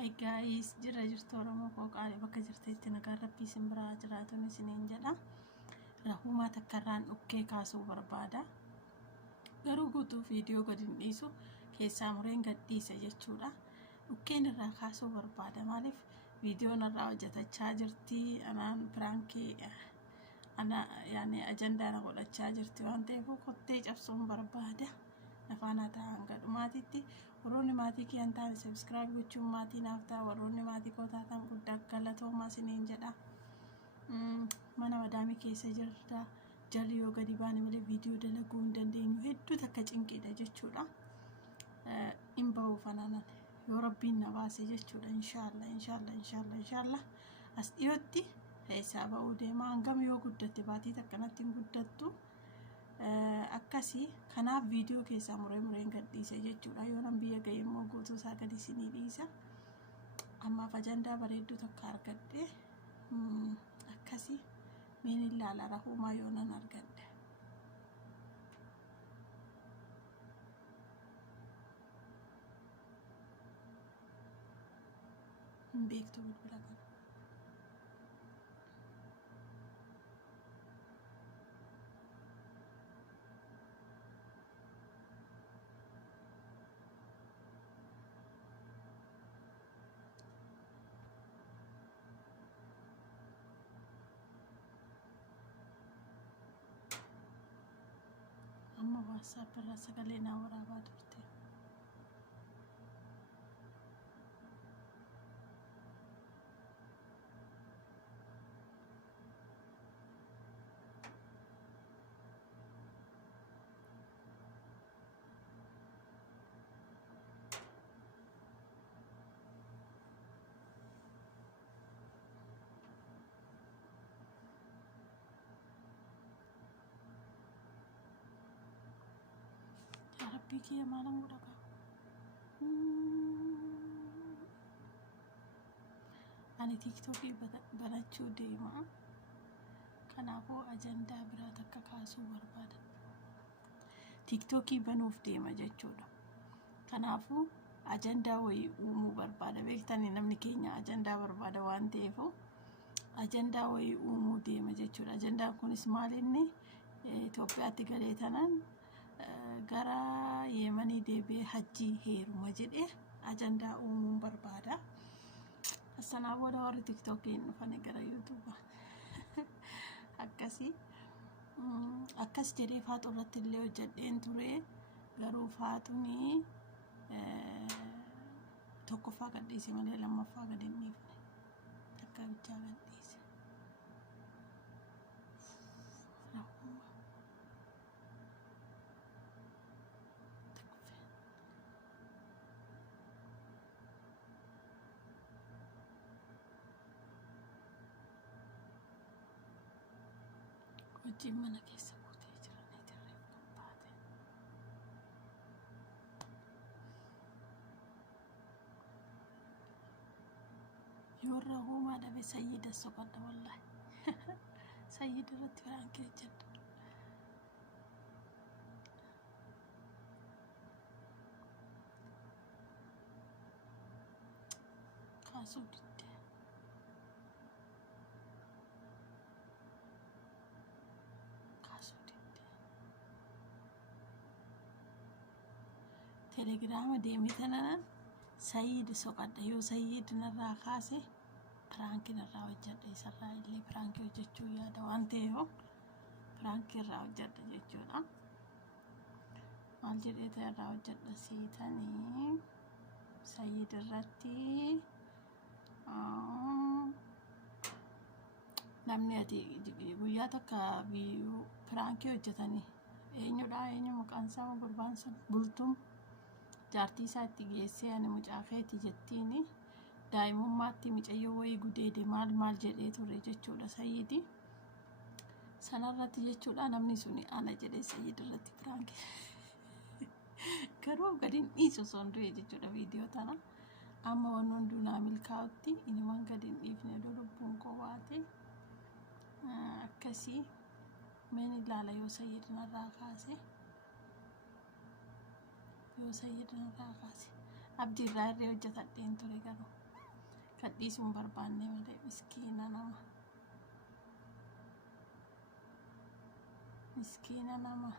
Hi guys, jirtu Oromoo koo qaalee bakka jirteetti nagaan Rabbii isin biraa jiraatuun isiniin jedha. Rahuma takkarraan dhukkee kaasuu barbaada. Garuu guutuu viidiyoo gadi hin dhiisu keessaa mureen gadhiisa jechuudha. Dhukkeen irraa kaasuu barbaada. Maaliif viidiyoon irraa hojjetachaa jirti anaan piraankii ajandaa godhachaa jirti waan ta'eef kottee cabsuun barbaada. Nafaana ta'an gadhumaatitti warroonni maatii kiyyan ta'an subscribe gochuun maatii naaf ta'a. Warroonni maatii koo taatan guddaa galatoomaa isiniin jedha. Mana madaamii keessa jirta jalli yoo gadi baane malee viidiyoo dalaguu hin dandeenyu hedduu takka cinqiidha jechuudha. Hin ba'uu fanaanan yoo rabbiin na baase jechuudha inshallah as dhiyootti keessaa ba'uu deema. Hangam yoo guddatte baatii takkanatti hin guddattu. Akkasii kanaaf viidiyoo keessaa mureen gadhiise jechuudha. Yoo nan biyya ga'e immoo guutuu isaa gadi isinii dhiisa. Ammaaf ajandaa bareedduu tokko argadhe akkasii miin ilaala rahumaa yoo nan argadhe. Hin beektu bilbila kana. Amma WhatsApp irraa sagalee naa waraabaa turte. Rabbii kiyya maalan godhaka. Ani tiktokii barachuu deema. Kanaafuu ajandaa biraa takka kaasuu barbaada. Tiktokii banuuf deema jechuudha. Kanaafuu ajandaa wayii uumuu barbaada. Beektanii namni keenya ajandaa barbaada waan ta'eef ajandaa wayii uumuu deema jechuudha. Ajandaan kunis maal inni Itoophiyaatti galee tanaan gara Yemanii deebee hajjii heeruma jedhee ajandaa uumuun barbaada. Sanaa booda warri tiktokiin dhufanii gara yuutuuba akkasii akkas jedhee faatu irratti illee hojjedheen ture. Garuu faatuuni tokkoffaa gadhiise malee lammaffaa gadi hin dhiifne. Takka bichaa gadhiise. Hojiin mana keessa buutee jiranii jirreef kan baate. Yoo rahumaa dhabe sayyida soqadha wallahi. Sayyida irratti firaankii hojjedha. Kaasuu didde. Telegraama deemee tanaan sayyid soqadha. Yoo sayyid narraa kaase firaankii narraa hojjedha. Isarraa illee firaankii hojjechuu yaada waan ta'eef firaankii irraa hojjedha jechuudha. Maal jedhee irraa hojjedha siitanii sayyid irratti namni ati guyyaa takka firaankii hojjetanii eenyu maqaan isaa gurbaan sun bultum jaartii isaatti geessee ani mucaafeeti jettiini daa'imummaatti micayyoo wayii gudeede maal jedhee ture jechuudha sayyidi sanarratti jechuudha. Namni suni ana jedhee sayyid irratti firaankii garuu gadi hin dhiisu sonduu jechuudha viidiyoo tana. Amma waan hunduu naa milkaa'utti inni waan gadi hin dhiifne lubbuun koo baate akkasii meen ilaala. Yoo sayyid narraa kaase abdii irraa irree hojjetadheen ture garuu fadhiisuun barbaanne malee miskiina nama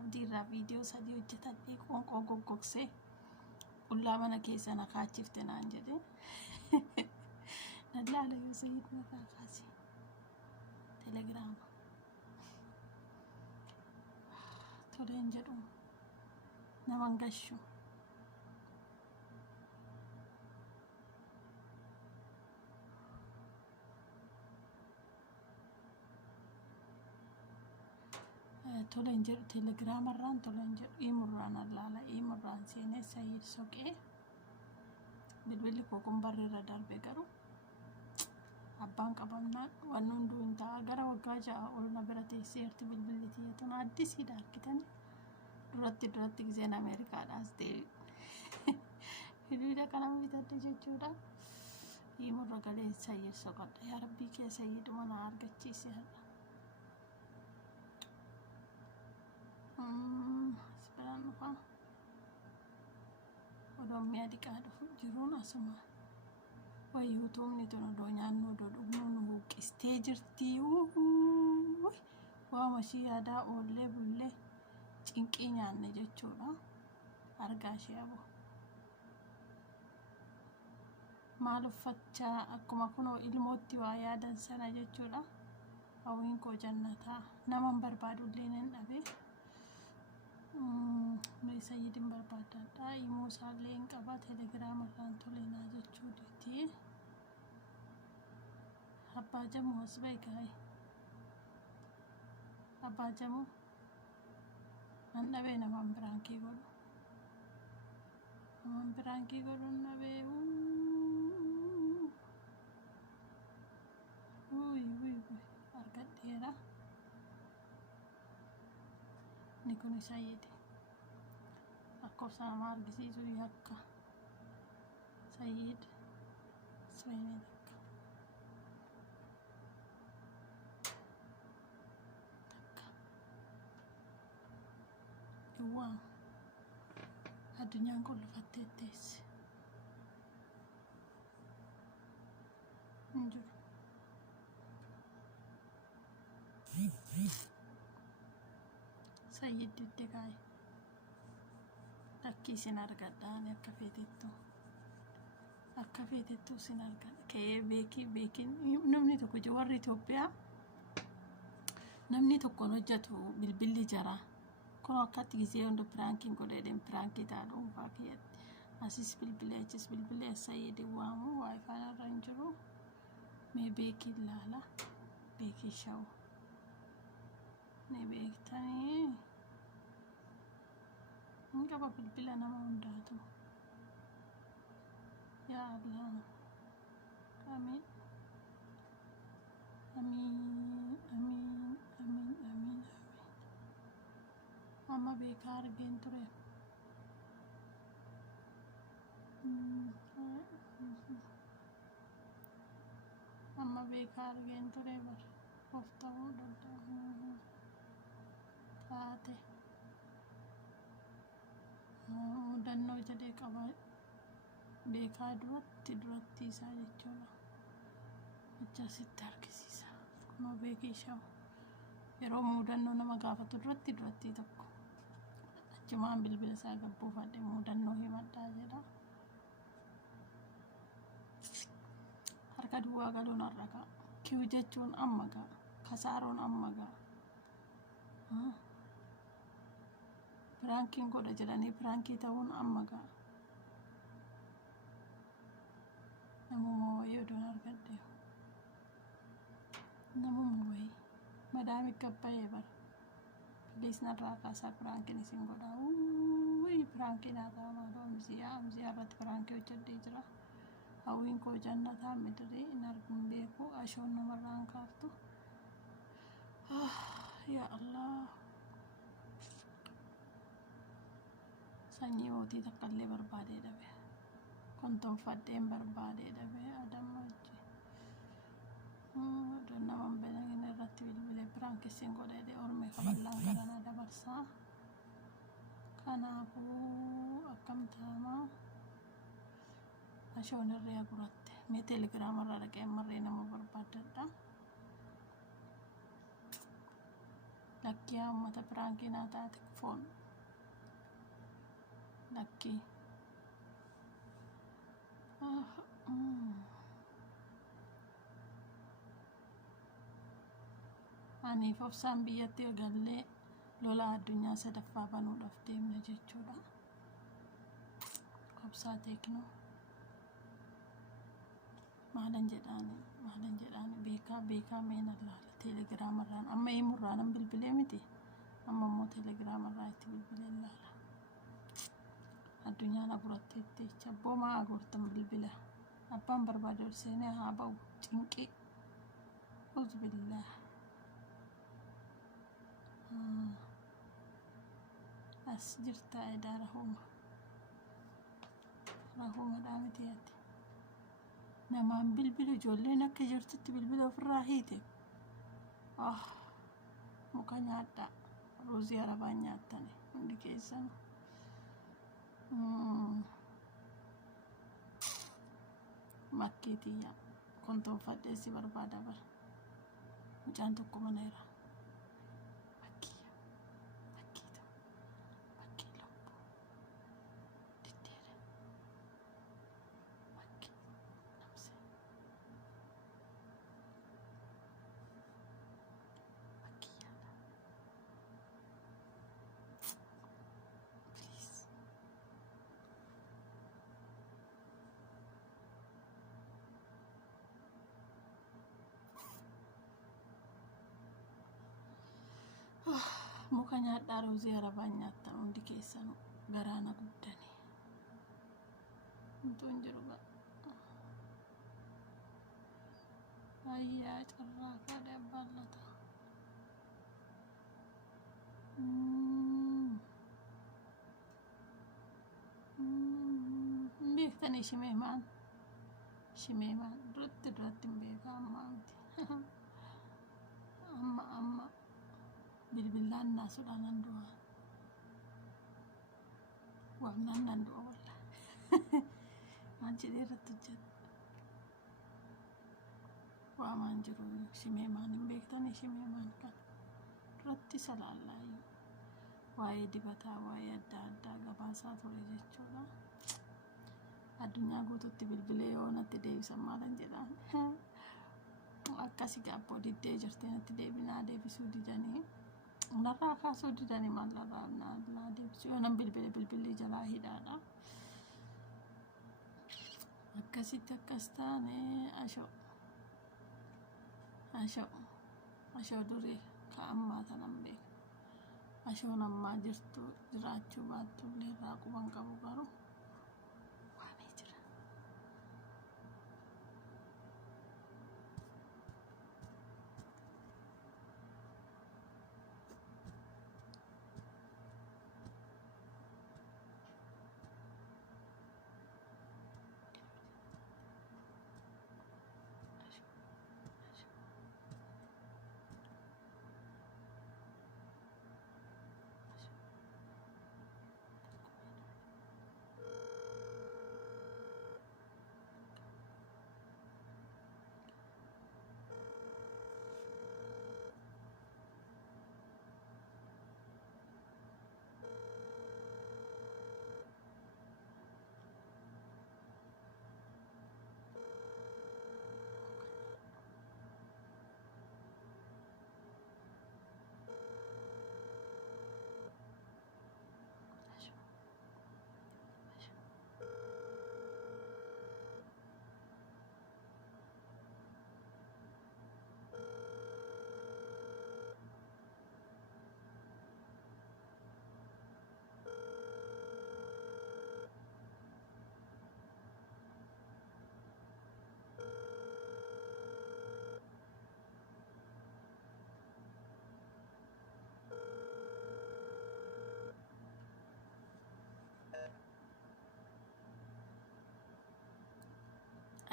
abdiirraa viidiyoo 3 hojjetadhee qoonqoo goggogsee qullaa mana keessa na kaachifte naan jedhe nalaala yoo Sayyid narraa kaase telegiraama toleen jedhu naman gashu toleen jedhu telegiraamarraan toleen jedhu iimurraan allaala iimurraan seenee Sayyid soqee bilbilli koo kun barreerra darbe garuu abbaan qabamnaa waan hunduu hin ta'a gara waggaa 6 ol na bira teesseerti bilbilli tiyyatuun addisiidha harkitanii duratti giseen Ameerikaadhaas deebi hiriira kana bitadde jechuudha iimurra galee Sayyid soqadha yaa rabbii kee Sayyiduma na argachiise hadha sekarang apa udah miadi kado jiruun asuma way YouTube ni tono do nyaannu do dhugnu qistee jirti waa mashii yaadaa oollee bullee cinqii nyaanne jechuudha argaa ishee aboo maal uffachaa akkuma kunoo ilmootti waa yaadan sana jechuudha hawwiin koo jannataa naman barbaadullee nan dhabe Sayyidin barbaadadha immoo isaallee hin qaba telegiraamarraan tolenaa jechuudhiiti abbaa jamu as beekaay abbaa jamu nan dhabee naman biraankii godhu dhabee argadheera ni kun Sayyid lakkoofsa nama argisiisu yakka Sayyid Sweenee takka duwwaa addunyaan qullufattee teesse hin jiru Sayyid didde kaay lakkii sin argadhaan akka feetettu sin argadha ka'ee beekiin namni tokko warri Itoophiyaa namni tokkoon hojjetu bilbilli jara kun akkatti gisee hundi piraankiin godheedhaan piraankii taadhuun faakiyyatti asis bilbilee achis bilbilee Sayyid waamu waayifaan irra hin jiru mee beekiin laala beekii shawu ni beektanii Enggak apa bilbila nama unda tu ya Allah amin amma bekar genture amma bekar genture bar hoftahu taate mudannoo jedhee qaba beekaa duratti isaa jechuudha achasitti argisiisa kunoo beekii shawu yeroo mudannoo nama gaafatu duratti tokko achumaan bilbila isaa gabbuufadhe mudannoo himadhaa jedha harka duwwaa galuun har'agaa kiyu jechuun amma gaa kasaaroon amma gaa Pranking godha jedhanii pirankii ta'uun amma ga'a namuma wayii odoon argadhe namuma wayii madaami gabbayee bara please narraa kaasaa pirankiin isin godha pirankii naataa maaloo amziyaa irratti pirankii hojjedhee jira hawwiin koo jannataa midhiree hin arguun beeku ashoon namarraan kaaftu yaa Allah sanyii mootii takkaallee barbaadee dhabe kontonfadheen barbaadee dhabe adamma wajji don naman benagin irratti bilbilee piraankisin godhee ormee kaballaan garana dabarsaa kanaafuu akkam ta'ama ashoon irraa guratte mee telegiraama irraa dhaqee marree nama barbaadadha lakkii uummata biraankii naa taate foon lakkii ani fofsaan biyyatti gallee lola addunyaa sadaffaa banuudhaaf deemna jechuudha obsaa teeknoo maalan jedhaani beekaa meena laala telegiraama irraan amma himurraan bilbilee miti amma immoo telegiraama irraa itti bilbilee laala addunyaan aburatteetti chabboo maa agurtan bilbila abbaan barbaade ol seenee haa ba'u cinqii uzbillah as jirtaa edaa rahuma dhaamitiyaati namaan bilbilu ijoolleen akka jirtutti bilbila ofirraa hiite muka nyaadhaa ruuzii arabaa nyaattani hundi keessan makkeetiyyaa kontoonfadhee si barbaada bara mucaan tokko mana jira muka nyaadhaa ruuzii arabaa nyaattan hundi keessan garaana guddani huntuun jiru ayyaa carraa kaadhe abbaallata beektanii shimeemaan duratti hin beekaa ammaa miti amma bilbilaan naasuudhaan handu'a waamnaan handu'a walla waan jedhee irratti hojjeta waamaan jiru shimeemaan hin beektanii shimeemaan kan duratti salaalaayyuu waa'ee dibataa waa'ee adda addaa gabaasaa ture jechuudha addunyaa guututti bilbilee yoo natti deebisan maalan jedhaan akkasi gaabboo diddee jirtee natti deebinaa deebisuu didanii narraa kaasuu didanii maallarraa naa deebisuu yoo nan bilbilli jalaa hidhaadha akkasitti akkas taane ashoo durii ka ammaa tanan beeka ashoon ammaa jirtu jiraachuu baattu illee irraa quban qabu garuu waamee jira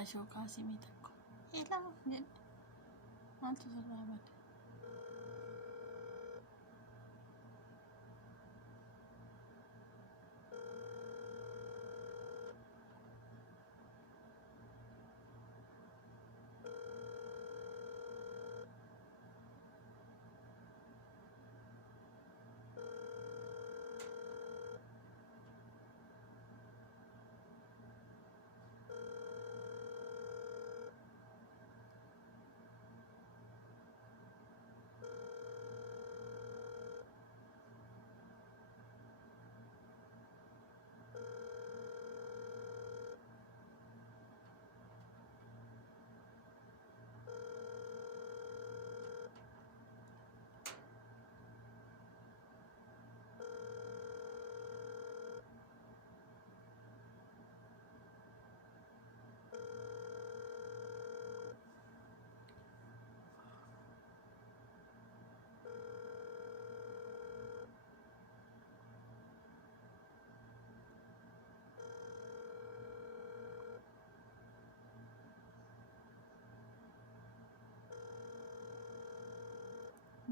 ashoo kaasimii tokko ilaa jedhe maaltu sirraa bade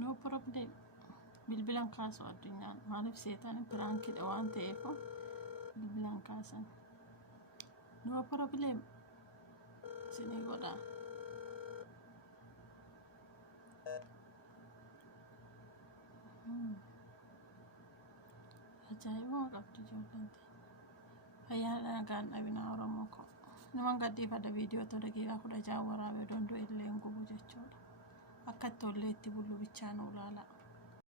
no problem bilbilan kaasu addunyaan maaliif seetaan pirankidha waan ta'eef bilbilan kaasan no problem isinii godha ajaa'ibuma qabdi ijoolleen fayyaadha nagaan dhabinaa Oromoo koo naman gadhiifadha viidiyoo too daqiiqaa 16 waraabee dondoo illee hin gubu jechuudha akka tollee itti bullu bichaan ulaala